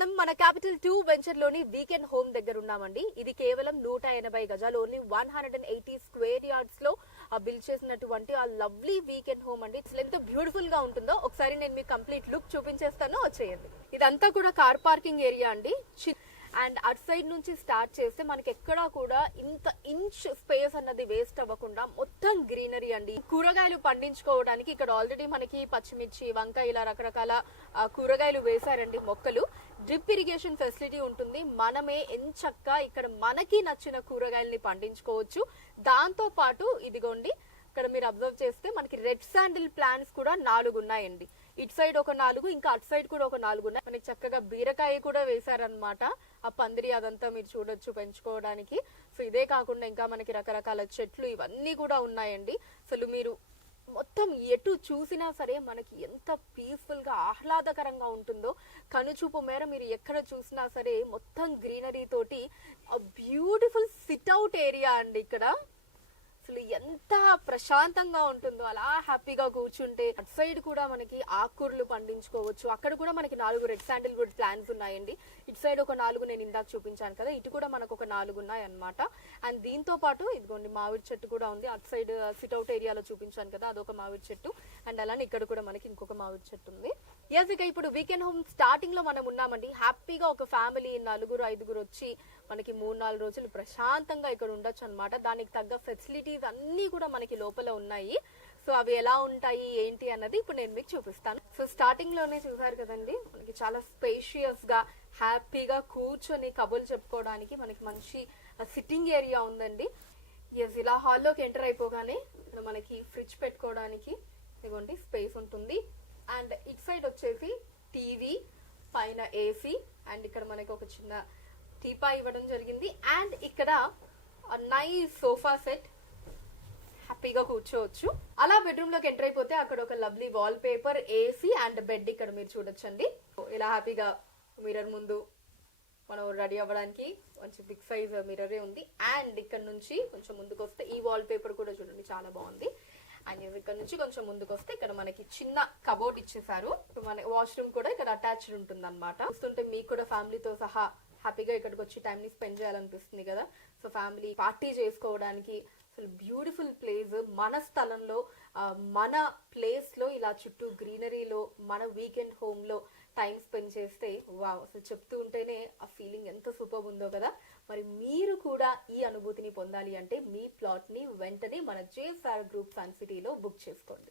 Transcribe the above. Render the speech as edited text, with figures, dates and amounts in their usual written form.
మనం మన capital 2 venture లోని వీకెండ్ హోమ్ దగ్గర ఉన్నామండి. ఇది కేవలం 180 గజాలు, ఓన్లీ 180 స్క్వేర్ యార్డ్స్ లో బిల్డ్ చేసినటువంటి ఆ లవ్లీ వీకెండ్ హోమ్ అండి. ఎంత బ్యూటిఫుల్ గా ఉంటుందో ఒకసారి నేను మీకు కంప్లీట్ లుక్ చూపించేస్తాను, వచ్చేయండి. ఇదంతా కూడా కార్ పార్కింగ్ ఏరియా అండి. అండ్ అటు సైడ్ నుంచి స్టార్ట్ చేస్తే మనకి ఎక్కడా కూడా ఇంత ఇంచ్ స్పేస్ అన్నది వేస్ట్ అవ్వకుండా మొత్తం గ్రీనరీ అండి. కూరగాయలు పండించుకోవడానికి ఇక్కడ ఆల్రెడీ మనకి పచ్చిమిర్చి, వంకాయ, ఇలా రకరకాల కూరగాయలు వేశారండి. మొక్కలు డ్రిప్ ఇరిగేషన్ ఫెసిలిటీ ఉంటుంది. మనమే ఎంచక్కా ఇక్కడ మనకి నచ్చిన కూరగాయల్ని పండించుకోవచ్చు. దాంతో పాటు ఇదిగోండి, ఇక్కడ మీరు అబ్జర్వ్ చేస్తే మనకి రెడ్ శాండిల్ ప్లాంట్స్ కూడా 4 ఉన్నాయండి. ఇటు సైడ్ ఒక 4, ఇంకా అటు సైడ్ కూడా ఒక 4 ఉన్నాయి. మనకి చక్కగా బీరకాయ కూడా వేశారనమాట. ఆ పందిరి అదంతా మీరు చూడొచ్చు పెంచుకోవడానికి. సో ఇదే కాకుండా ఇంకా మనకి రకరకాల చెట్లు ఇవన్నీ కూడా ఉన్నాయండి. అసలు మీరు మొత్తం ఎటు చూసినా సరే మనకి ఎంత పీస్ఫుల్ గా ఆహ్లాదకరంగా ఉంటుందో, కనుచూపు మేర మీరు ఎక్కడ చూసినా సరే మొత్తం గ్రీనరీ తోటి బ్యూటిఫుల్ సిట్ అవుట్ ఏరియా అండి. ఇక్కడ అసలు ఎంత ప్రశాంతంగా ఉంటుందో, అలా హ్యాపీగా కూర్చుంటే. అటు సైడ్ కూడా మనకి ఆకుకూరలు పండించుకోవచ్చు. అక్కడ కూడా మనకి 4 రెడ్ శాండిల్ వుడ్ ప్లాంట్స్ ఉన్నాయండి. ఇటు సైడ్ ఒక 4 నేను ఇందాక చూపించాను కదా, ఇటు కూడా మనకు ఒక 4 ఉన్నాయి అనమాట. అండ్ దీంతో పాటు ఇదిగోండి మామిడి చెట్టు కూడా ఉంది. అటు సైడ్ సిట్అవుట్ ఏరియాలో చూపించాను కదా, అదొక మామిడి చెట్టు. అండ్ అలానే ఇక్కడ కూడా మనకి ఇంకొక మామిడి చెట్టు ఉంది. ఎస్, ఇక ఇప్పుడు వీకెండ్ హోమ్ స్టార్టింగ్ లో మనం ఉన్నామండి. హ్యాపీగా ఒక ఫ్యామిలీ 4, 5 వచ్చి మనకి 3-4 రోజులు ప్రశాంతంగా ఇక్కడ ఉండొచ్చు అనమాట. దానికి తగ్గ ఫెసిలిటీస్ అన్ని కూడా మనకి లోపల ఉన్నాయి. సో అవి ఎలా ఉంటాయి ఏంటి అన్నది ఇప్పుడు నేను మీకు చూపిస్తాను. సో స్టార్టింగ్ లోనే చూసారు కదండి, మనకి చాలా స్పేషియస్ గా హ్యాపీగా కూర్చొని కబుర్లు చెప్పుకోవడానికి మనకి మంచి సిట్టింగ్ ఏరియా ఉందండి. ఎస్, ఇలా హాల్లోకి ఎంటర్ అయిపోగానే మనకి ఫ్రిడ్జ్ పెట్టుకోవడానికి ఇదిగోండి స్పేస్ ఉంటుంది. అండ్ ఇటు సైడ్ వచ్చేసి టీవీ, పైన ఏసీ, అండ్ ఇక్కడ మనకి ఒక చిన్న టీపా ఇవ్వడం జరిగింది. అండ్ ఇక్కడ నైస్ సోఫా సెట్, హ్యాపీగా కూర్చోవచ్చు. అలా బెడ్రూమ్ లోకి ఎంటర్ అయిపోతే అక్కడ ఒక lovely wall paper, AC and bed ఇక్కడ మీరు చూడొచ్చండి. ఇలా హ్యాపీగా మిర్రర్ ముందు మనం రెడీ అవ్వడానికి మంచి బిగ్ సైజ్ మిర్రరే ఉంది. అండ్ ఇక్కడ నుంచి కొంచెం ముందుకు వస్తే ఈ వాల్ పేపర్ కూడా చూడండి, చాలా బాగుంది. అండ్ ఇక్కడ నుంచి కొంచెం ముందుకు వస్తే ఇక్కడ మనకి చిన్న కబోర్డ్ ఇచ్చేసారు. మన వాష్రూమ్ కూడా ఇక్కడ అటాచ్డ్ ఉంటుంది అనమాట. చూస్తుంటే మీకు కూడా ఫ్యామిలీతో సహా హ్యాపీగా ఇక్కడికి వచ్చి టైం ని స్పెండ్ చేయాలనిపిస్తుంది కదా. సో ఫ్యామిలీ పార్టీ చేసుకోవడానికి అసలు బ్యూటిఫుల్ ప్లేస్. మన స్థలంలో, మన ప్లేస్ లో ఇలా చుట్టూ గ్రీనరీలో మన వీకెండ్ హోమ్ లో టైం స్పెండ్ చేస్తే వావ్, అసలు చెప్తూ ఉంటేనే ఆ ఫీలింగ్ ఎంత సూపర్ ఉందో కదా. మరి మీరు కూడా ఈ అనుభూతిని పొందాలి అంటే మీ ప్లాట్ ని వెంటనే మన జేఎస్ఆర్ గ్రూప్ సన్ సిటీలో బుక్ చేసుకోండి.